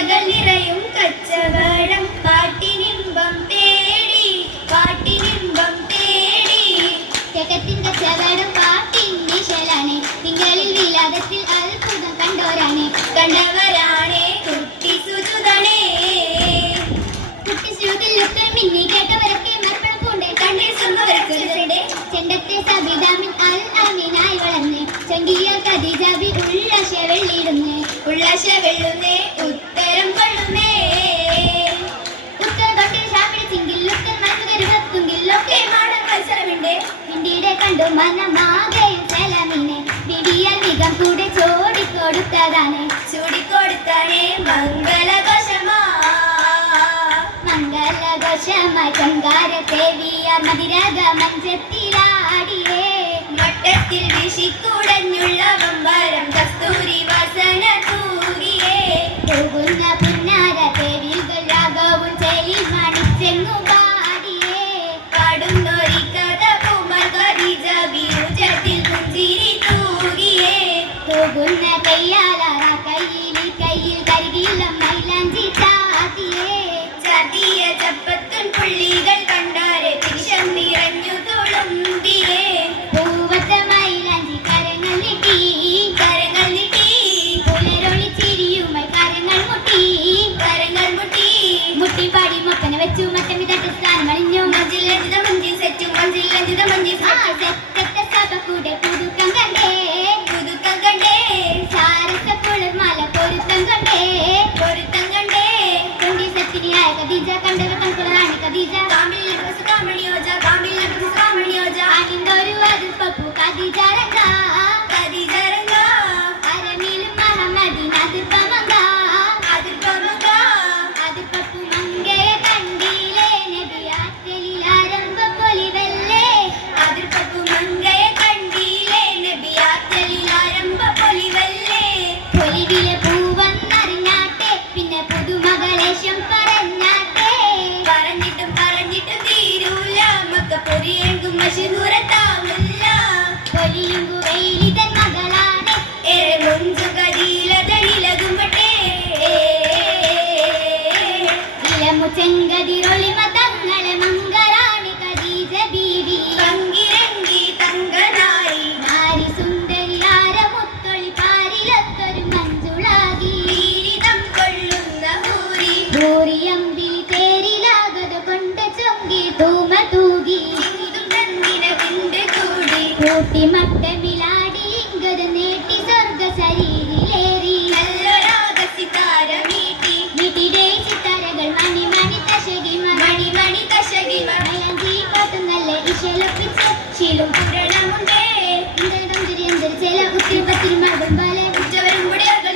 പീടികകൾ നിറയും കച്ചവടം പാട്ടിനിമ്പം തേടി പാട്ടിനിമ്പം തേടി ജഗത്തിൻ കച്ചവടം പാട്ടിൻ നിശലാണ് തിങ്കളിൽ വിലാദത്തിൽ അത്ഭുതം കണ്ടോരാണ് കണ്ടവരാണേ കുട്ടി സുജുതണേ കുട്ടി സുജുതിൽ ഉത്തരം മിന്നി കേട്ടവരൊക്കെ മർപ്പണം പൂണ്ടേ കണ്ണിൽ സുന്ദരച്ചെന്റെ ചെണ്ടത്തെ സബിദാമിൻ അൽ അമീനായി വളർന്ന് ചൊങ്കിയ ഖദീജബി ഉള്ളാശ വെള്ളിടുന്നേ ഉള്ളാശ വെള്ളുന്നേ ഉത്തരം കൊള്ളുന്നേ ഉത്തരം തൊട്ടിൽ ഷാമിൽ ചിങ്കിൽ ഉത്തരം മൽകുകരുവത്തുങ്കിലൊക്കെ മാടൻ മത്സരമുണ്ട് ഇന്ത്യയുടെ കണ്ടു മനമാകെയും സലമിനെ വിടിയാൽ മികം കൂടെ ചോടിക്കൊടുത്തതാണ് ചൂടിക്കൊടുത്താനേ മംഗളഘോഷമായി ചങ്കാരത്തെ വിയാർ മതിരക മഞ്ചത്തിലാടിയേ മട്ടത്തിൽ വിഷിക്കുടഞ്ഞുള്ള വമ്പരം കസ്തൂരി വാസന തൂകിയേ പോകുന്ന പുന്നാര തേവിൽ രാഗവും ചെലി മണിച്ചെങ്ങു പാടിയേ പാടുന്നൊരി കഥ പൂമൽ ഖദീജ ബിരുജത്തിൽ പുഞ്ചിരി തൂകിയേ പോകുന്ന കയ്യാലാറ കയ്യിൽ കരികില്ല മൈലാഞ്ചി ചാത്തിയേ ചാത്തിയ ചപ്പത്തും പുള്ളികൾ കണ്ടാരെ പിരിശം നിറഞ്ഞു തുളുമ്പിയേ പൂവത്ത മൈലാഞ്ചി കരങ്ങൾ നീട്ടി പുലരൊളി ചിരിയുമായി കരങ്ങൾ മുട്ടി മുട്ടിപ്പാടി മൊക്കനെ വെച്ചു മറ്റമി തട്ട് സ്ഥാനം അണിഞ്ഞു മഞ്ചിൽ ലഞ്ചിത മഞ്ചിൽ സെറ്റും മഞ്ചിൽ ലഞ്ചിത മഞ്ചിൽ സെറ്റത്തെ സഭ കൂടെ പുതുക്കം കണ്ടേ സാരസ കുളിർമാല പൊരുത്തം കണ്ടേ കൊണ്ടീസത്തിനിയായ ഖദീജ കണ്ടവ കൺകുളാണ് ഖദീജ അണിന്തൊരു അതിർപ്പപ്പു ഖദീജ രംഗ അരമിലും മഹമ്മദിൻ അതിർപ്പമങ്ക അതിർപ്പപ്പു മങ്കയെ കണ്ടില്ലേ നബി ആറ്റലിൽ ആരംഭ പൊലിവല്ലേ പൊലിവിലെ പൂവന്നറിഞ്ഞാട്ടെ പിന്നെ പുതുമകളേശം പറഞ്ഞാട്ടെ പറഞ്ഞിട്ടും തീരൂല മക്ക പൊരിയെങ്കും മശഹൂരത്താവില്ല പൊലിയുമ്പു വെയിലിതൻ മകളാണ് ഏറെ മുഞ്ചു കരീലതനിലകുമ്പട്ടേ ഇളമു ചെങ്കതിരൊളി മതങ്ങളെ മങ്കറാണ് ഖദീജ ബീവി പങ്കിരങ്കി തങ്കനായി നാരി സുന്ദരി ആരമുത്തൊളി പാരിലത്തൊരു മഞ്ജുളാകി വീരിതം കൊള്ളുന്ന ഹൂരി ഭൂരിയമ്പിലി തേരിലാകത കൊണ്ട് ചൊങ്കി തൂമ തൂകി ചിന്തും തന്നിനവിന്റെ കൂടി കൂട്ടി മട്ടമിലാടി ഇങ്കത നീട്ടി സ്വർഗ ശരീരിലേറി നല്ലൊരാകസിതാരമീട്ടി മിടിടെ ചിത്താരകൾ മണി മണി തശകിമ മണി തശകിമ മയങ്കി പാട്ടും നല്ല ഇശലൊപ്പിച്ച് ശീലും പുരണമുണ്ടേ ചില ഉത്തിരി പത്തിരി മകം പല ഉച്ചവരും മുടിയാർകൾ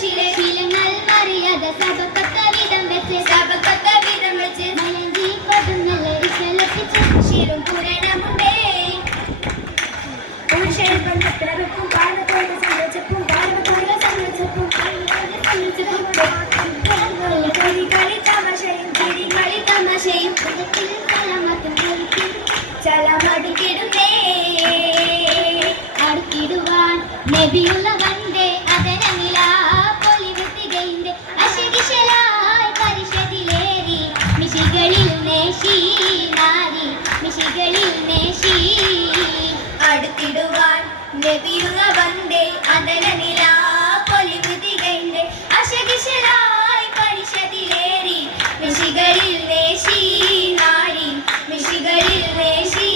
ശീലേ ശീലങ്ങൾ മറിയാതെ സഭക്കത്ത വിധം വെച്ച് മയങ്കി പാട്ടും നല്ല ഇശലൊപ്പിച്ച് ശീലും പുരണമുണ്ടേ ഉൾഷേൽപ്പം ചക്രവെപ്പും പാർവത്തോടെ സംരച്ചപ്പും കളി തമാശയും ചലമടുക്കിടുന്നേ അടുക്കിടുവാൻ നബിയുള്ള വണ്ടേ അതരമില പൊലിവ് തികയിന്റെ അശകിശലായി പരിഷത്തിലേറി മിശികളിൽ നേശി നാരി മിശികളിൽ നേശി അടുത്തിടുവാൻ നബിയുള്ള വണ്ടേ അതലനില പൊലിവ് തികൈന്റെ അശകിശലായി പരിഷത്തിലേറി മിശികളിൽ നേശി നാരി മിശികളിൽ നേശി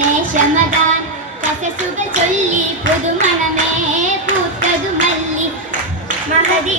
നേശമതാൻ കസസുകൾ ചൊല്ലി പുതുമണമേ പൂത്തതു മല്ലി മഹതി